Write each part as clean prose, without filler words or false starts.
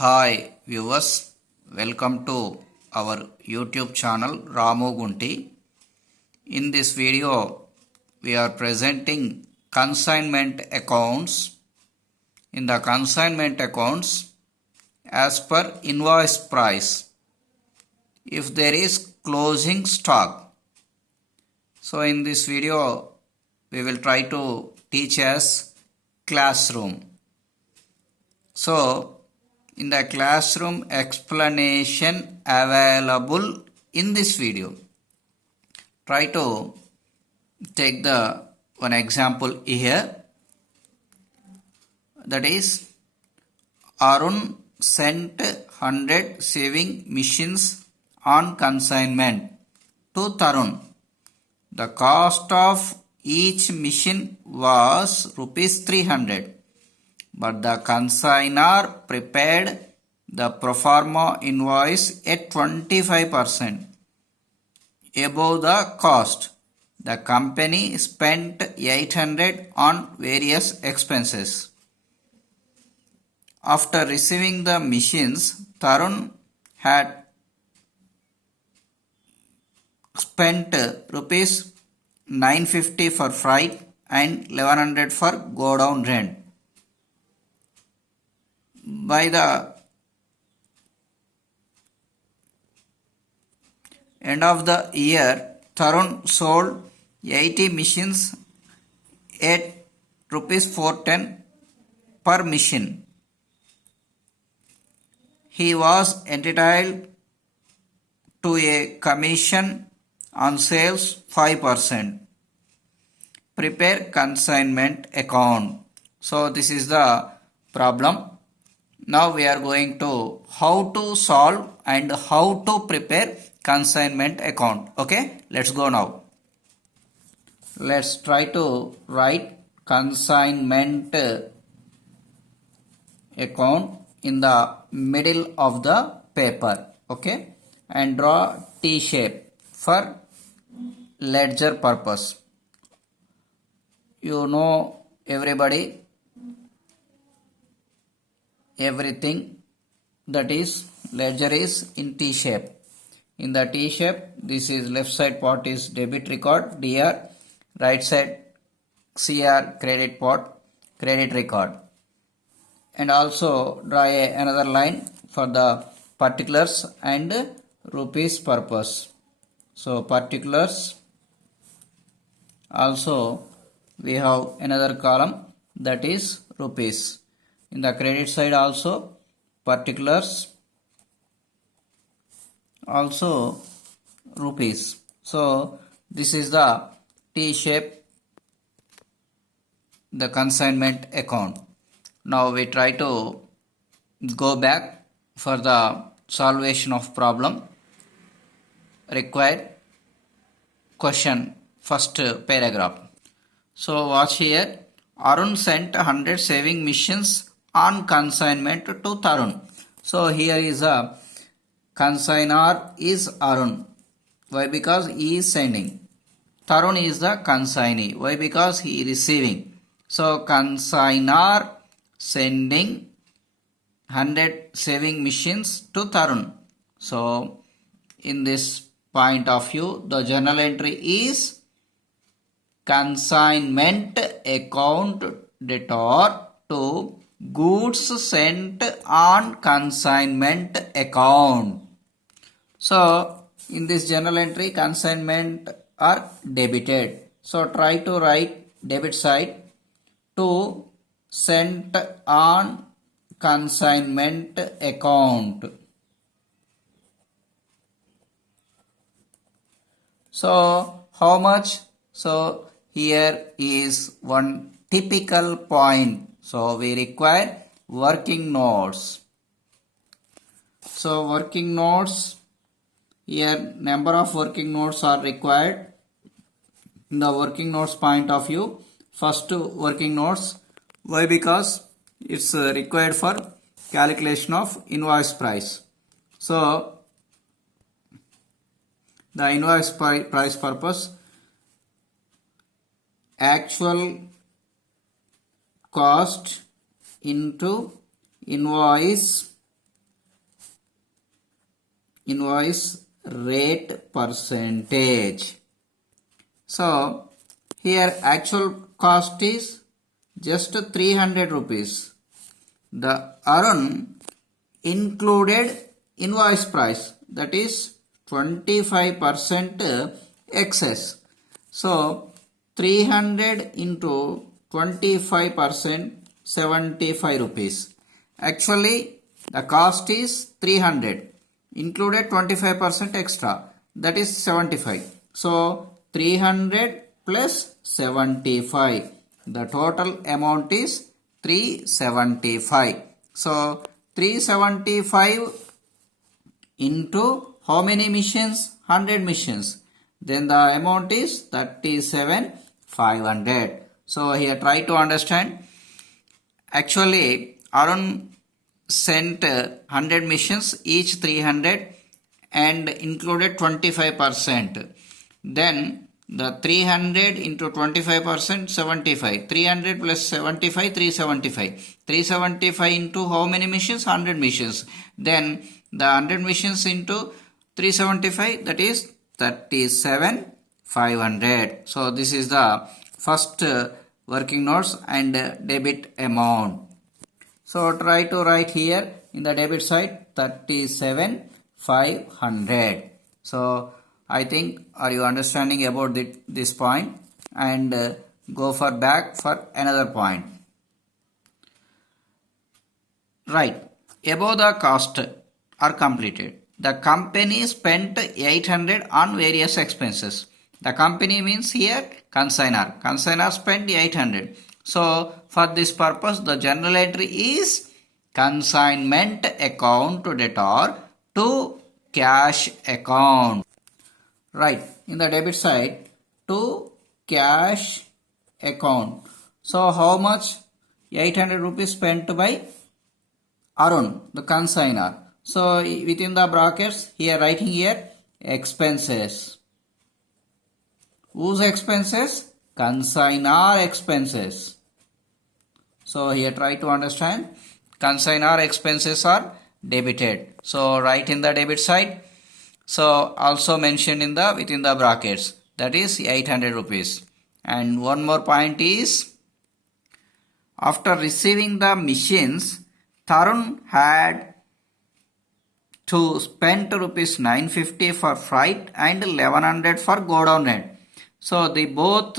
Hi viewers, welcome to our YouTube channel Ramu Gunti. In this video, we are presenting consignment accounts. In the consignment accounts, as per invoice price, if there is closing stock. So in this video, we will try to teach as classroom. So in the classroom explanation available in this video. Try to take the one example here. That is, Arun sent 100 sewing machines on consignment to Tarun. The cost of each machine was rupees 300. But the consignor prepared the pro forma invoice at 25% above the cost. The company spent 800 on various expenses. After receiving the machines, Tarun had spent rupees 950 for freight and 1100 for go down rent. By the end of the year, Tarun sold 80 machines at rupees 410 per machine. He was entitled to a commission on sales 5%. Prepare consignment account. So this is the problem. Now we are going to how to solve and how to prepare consignment account. Okay, let's go now. Let's try to write consignment account in the middle of the paper. Okay, and draw T shape for ledger purpose. You know everybody, everything that is ledger is in T shape. In the T shape, this is left side part is debit record DR, right side CR credit part credit record, and also draw another line for the particulars and rupees purpose. So particulars, also we have another column that is rupees. In the credit side also particulars, also rupees. So this is the T shape, the consignment account. Now we try to go back for the solvation of problem. Required question, first paragraph. So watch here. Arun sent 100 sewing machines on consignment to Tarun. So here is a consignor is Arun. Why? Because he is sending. Tarun is the consignee. Why? Because he is receiving. So consignor sending 100 sewing machines to Tarun. So in this point of view, the journal entry is consignment account debtor to goods sent on consignment account. So in this journal entry, consignment are debited. So try to write debit side to sent on consignment account. So how much? So here is one typical point. So we require working notes. So working notes, here number of working notes are required. In the working notes point of view, first working notes. Why? Because it's required for calculation of invoice price. So the invoice price purpose, actual cost into invoice invoice rate percentage. So here actual cost is just 300 rupees. The Arun included invoice price, that is 25% excess. So 300 into 25%, 75 rupees. Actually the cost is 300, included 25% extra, that is 75. So 300 plus 75, the total amount is 375. So 375 into how many missions? 100 missions. Then the amount is 37,500. So here try to understand. Actually Arun sent 100 missions, each 300, and included 25%. Then the 300 into 25%, 75. 300 plus 75, 375. 375 into how many missions? 100 missions. Then the 100 missions into 375, that is 37,500. So this is the first working notes and debit amount. So try to write here in the debit side 37,500. So I think, are you understanding about this point? And go for back for another point. Right, above the cost are completed. The company spent 800 on various expenses. The company means here consignor. Consignor spent 800. So for this purpose the journal entry is consignment account to debtor to cash account. Right, in the debit side to cash account. So how much? 800 rupees spent by Arun, the consignor. So within the brackets here, writing here expenses. Whose expenses? Consignor expenses. So here try to understand. Consignor expenses are debited. So write in the debit side. So also mentioned in the within the brackets, that is 800 rupees. And one more point is, after receiving the machines, Tarun had to spend rupees 950 for freight and 1100 for go down rent. So the both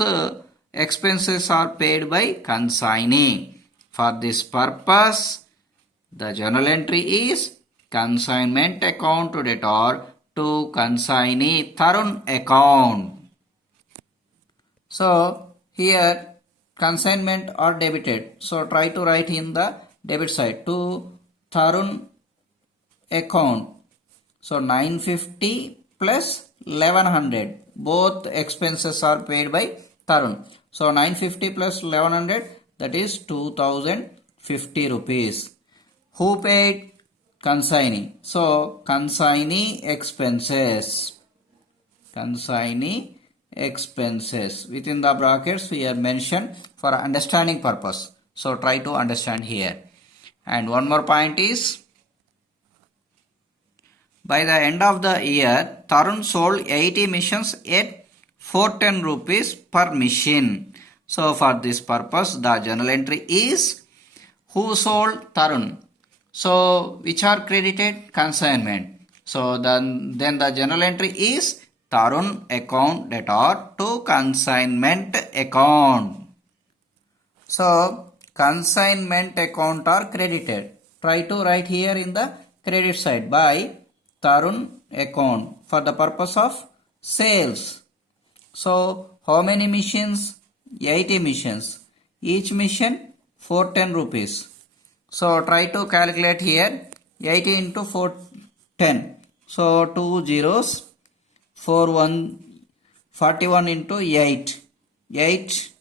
expenses are paid by consignee. For this purpose, the journal entry is consignment account to debtor to consignee Tarun account. So here consignment are debited. So try to write in the debit side to Tarun account. So 950 plus 1100. Both expenses are paid by Tarun. So 950 plus 1100, that is 2050 rupees. Who paid? Consignee. So consignee expenses. Consignee expenses. Within the brackets we are mentioned for understanding purpose. So try to understand here. And one more point is, by the end of the year, Tarun sold 80 machines at 410 rupees per machine. So for this purpose, the journal entry is who sold? Tarun. So which are credited? Consignment. So then the journal entry is Tarun account debtor to consignment account. So consignment account are credited. Try to write here in the credit side by Tarun account for the purpose of sales. So how many machines? 80 machines. Each machine 410 rupees. So try to calculate here 80 into 410. So 2 zeros, 41 into 8. 8,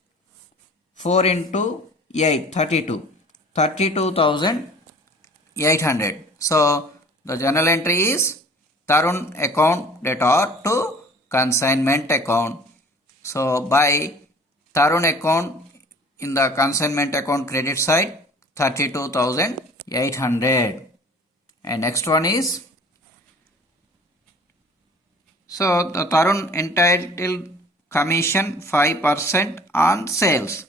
4 into 8, 32. 32,800. So the journal entry is Tarun account debtor to consignment account. So by Tarun account in the consignment account credit side 32,800. And next one is So the Tarun entitled commission 5% on sales.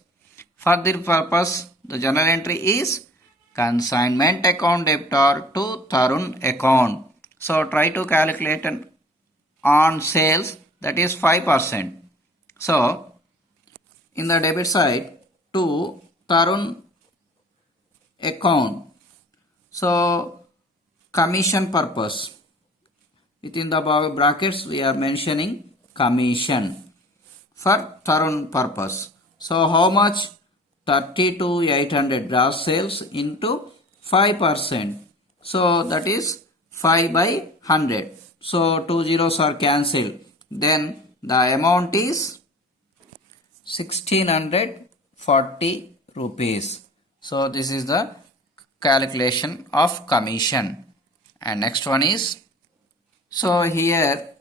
For this purpose, the journal entry is consignment account debtor to Tarun account. So try to calculate an on sales, that is 5%. So in the debit side to Tarun account, so commission purpose, within the brackets we are mentioning commission for Tarun purpose. So how much? 32,800 gross sales into 5%. So that is 5 by 100. So 2 zeros are cancelled. Then the amount is 1640 rupees. So this is the calculation of commission. And next one is, so here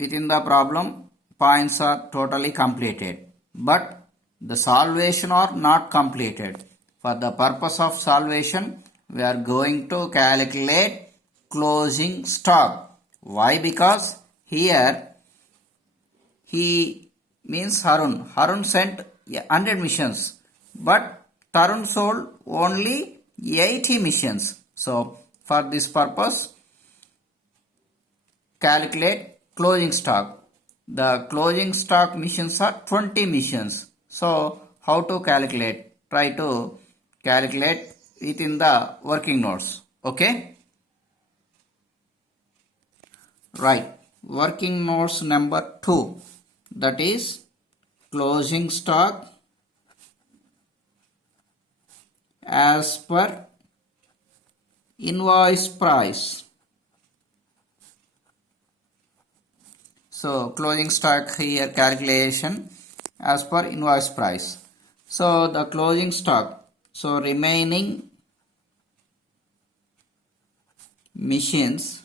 within the problem points are totally completed, but the solvation are not completed. For the purpose of solvation, we are going to calculate closing stock. Why? Because here he means Harun. Harun sent 100 missions, but Tarun sold only 80 missions. So for this purpose, calculate closing stock. The closing stock missions are 20 missions. So how to calculate? Try to calculate within the working notes. Okay? Right. Working notes number 2. That is closing stock as per invoice price. So closing stock here calculation as per invoice price. So the closing stock, so remaining machines,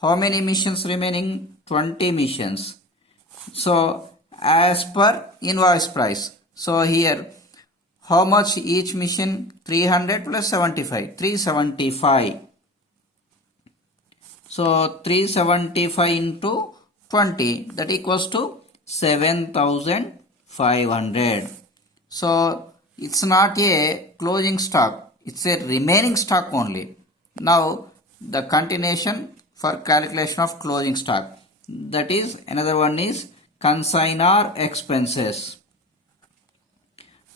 how many machines remaining? 20 machines. So as per invoice price, so here how much each machine? 300 plus 75, 375. So 375 into 20, that equals to 7,500. So it's not a closing stock, it's a remaining stock only. Now the continuation for calculation of closing stock, that is another one is consignor expenses.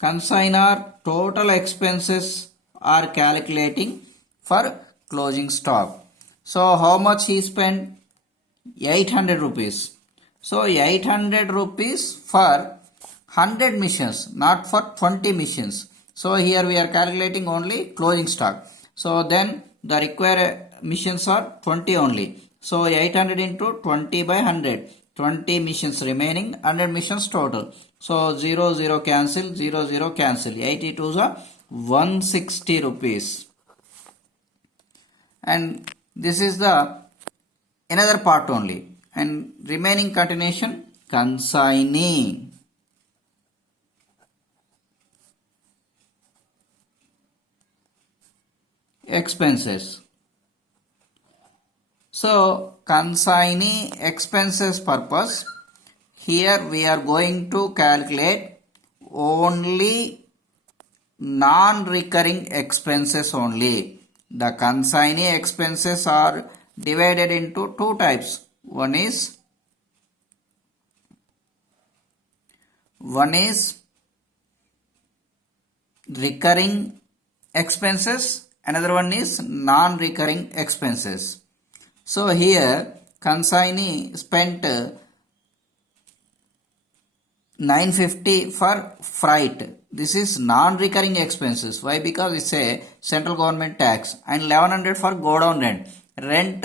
Consignor total expenses are calculating for closing stock. So how much he spent? 800 rupees. So 800 rupees for 100 missions, not for 20 missions. So here we are calculating only closing stock. So then the required missions are 20 only. So 800 into 20 by 100. 20 missions remaining, 100 missions total. So 0 0 cancel, 0 0 cancel. 82 is 160 rupees. And this is the another part only. And remaining continuation, consignee. Expenses. So consignee expenses purpose, here we are going to calculate only non-recurring expenses only. The consignee expenses are divided into two types. One is recurring expenses, another one is non-recurring expenses. So here consignee spent 950 for freight. This is non-recurring expenses. Why? Because it's a central government tax. And 1100 for go down rent. Rent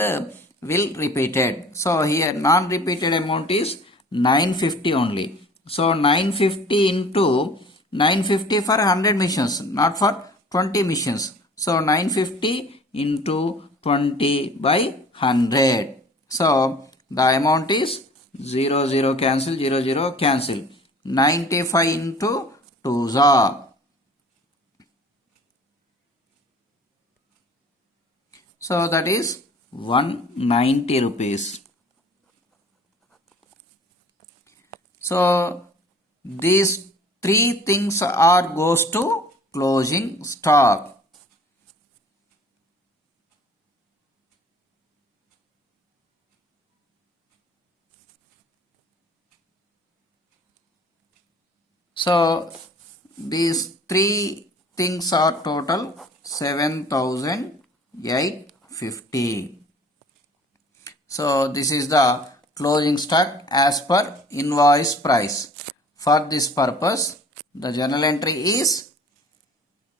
will repeated. So here non-repeated amount is 950 only. So 950 into 950 for 100 missions, not for 20 missions. So 950 into 20 by 100. So the amount is 0 0 cancel, 0 0 cancel. 95 into 2 za. So that is 190 rupees. So these three things are goes to closing stock. So these three things are total 7,850. So this is the closing stock as per invoice price. For this purpose, the journal entry is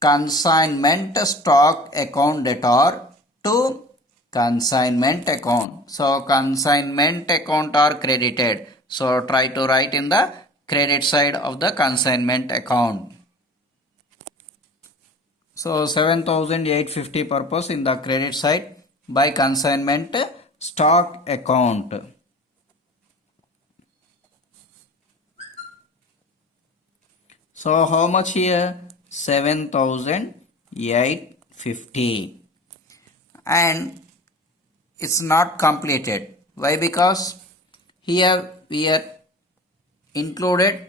consignment stock account debtor to consignment account. So consignment account are credited. So try to write in the credit side of the consignment account. So 7,850 purpose in the credit side by consignment stock account. So how much here? 7,850. And it's not completed. Why? Because here we are included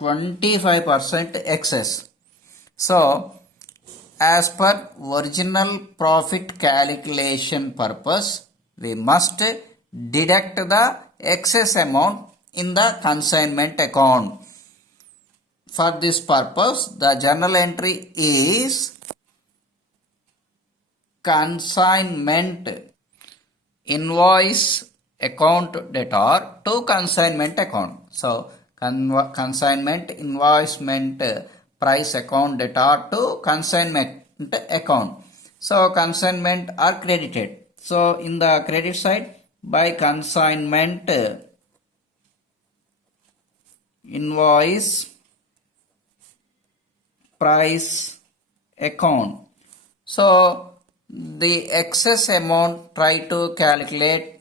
25% excess. So as per original profit calculation purpose, we must deduct the excess amount in the consignment account. For this purpose, the journal entry is consignment invoice account debtor to consignment account. So consignment invoicement price account debtor to consignment account. So consignment are credited. So in the credit side by consignment invoice price account. So the excess amount try to calculate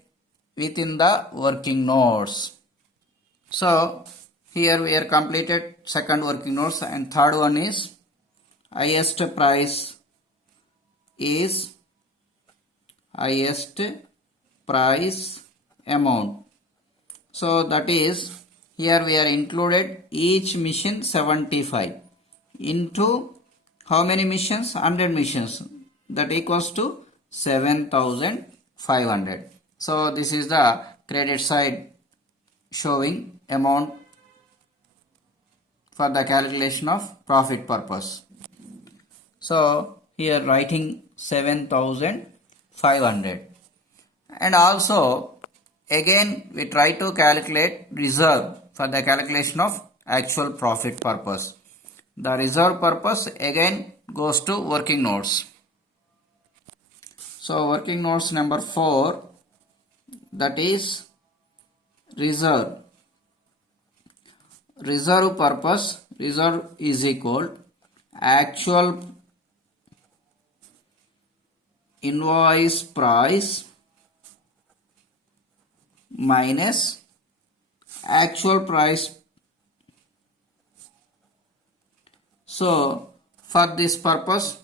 within the working notes. So here we are completed second working notes, and third one is highest price is highest price amount. So that is here we are included each mission 75 into how many missions? 100 missions. That equals to 7,500. So this is the credit side showing amount for the calculation of profit purpose. So here writing 7,500. And also again we try to calculate reserve for the calculation of actual profit purpose. The reserve purpose again goes to working notes. So working notes number 4, that is reserve. Reserve purpose, reserve is equal actual invoice price minus actual price. So for this purpose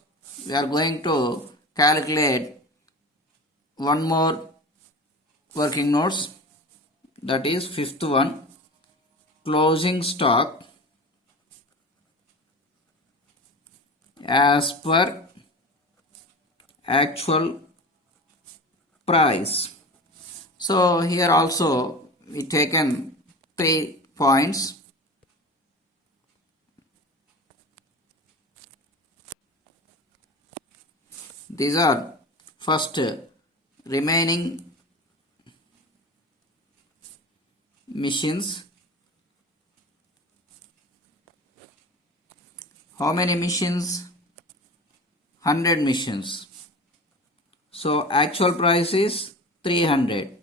we are going to calculate one more working notes, that is fifth one, closing stock as per actual price. So here also we taken 3 points. These are first remaining missions. How many missions? 100 missions. So actual price is 300.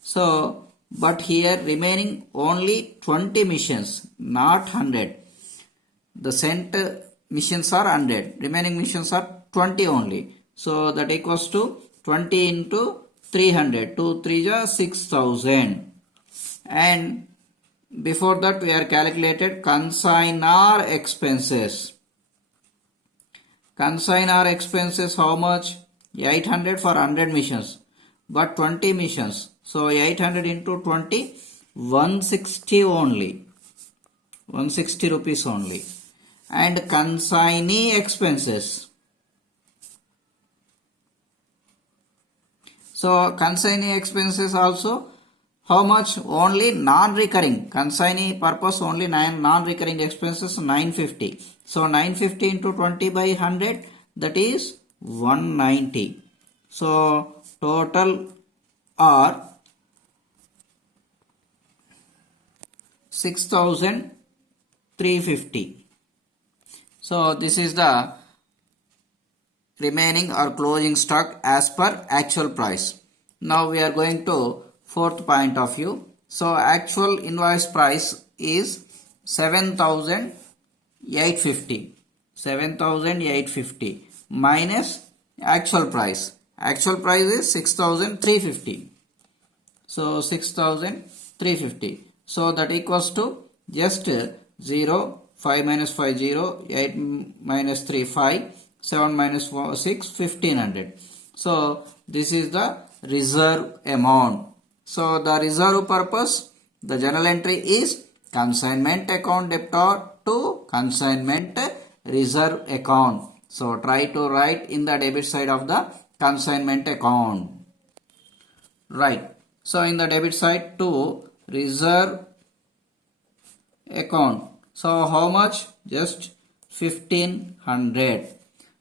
So but here remaining only 20 missions, not 100. The sent missions are 100, remaining missions are 20 only. So that equals to 20 into 300, 2 3 is 6,000. And before that we are calculated consignor expenses. Consignor expenses how much? 800 for 100 missions, but 20 missions. So 800 into 20, 160 only. 160 rupees only. And consignee expenses. So consignee expenses also, how much? Only non-recurring. Consignee purpose only non-recurring expenses 950. So 950 into 20 by 100, that is 190. So total are 6350. So this is the remaining or closing stock as per actual price. Now we are going to fourth point of view. So actual invoice price is 7850. 7850 minus actual price. Actual price is 6350. So 6350. So that equals to just 0, 5 minus 5 0, 8 minus 3 5, 7 minus 4 6, 1500. So this is the reserve amount. So the reserve purpose, the journal entry is consignment account debtor to consignment reserve account. So try to write in the debit side of the consignment account. Right. So in the debit side to reserve account. So how much? Just 1500.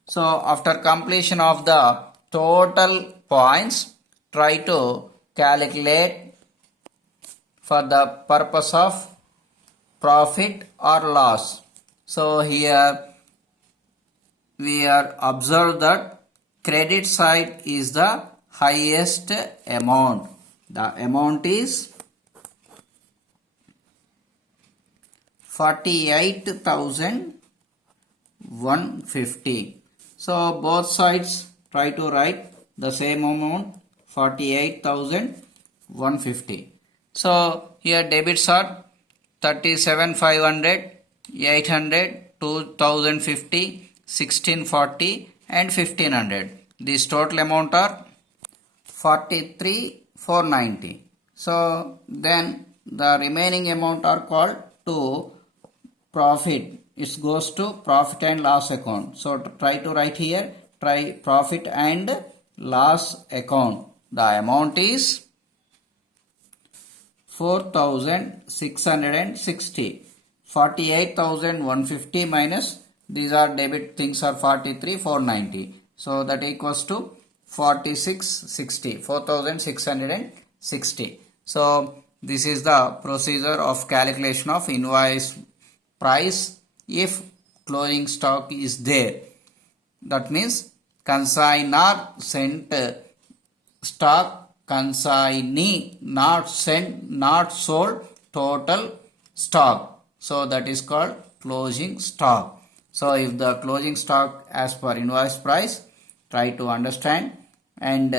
So after completion of the total points, try to calculate for the purpose of profit or loss. So here we are observed that credit side is the highest amount. The amount is 48,150. So both sides try to write the same amount, 48,150. So here debits are 37,500, 800, 2,050, 1640 and 1500. This total amount are 43,490. So then the remaining amount are called to profit. It goes to profit and loss account. So try to write here, try profit and loss account. The amount is 4,660. 48,150 minus these are debit things are 43,490. So that equals to 4660. 4,660. So this is the procedure of calculation of invoice price if closing stock is there. That means consignor sent stock, consignee not sent, not sold total stock. So that is called closing stock. So if the closing stock as per invoice price, try to understand and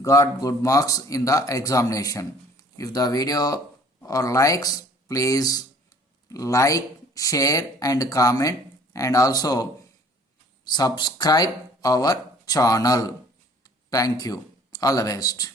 got good marks in the examination. If the video or likes, please like, share and comment, and also subscribe our channel. Thank you. All the best.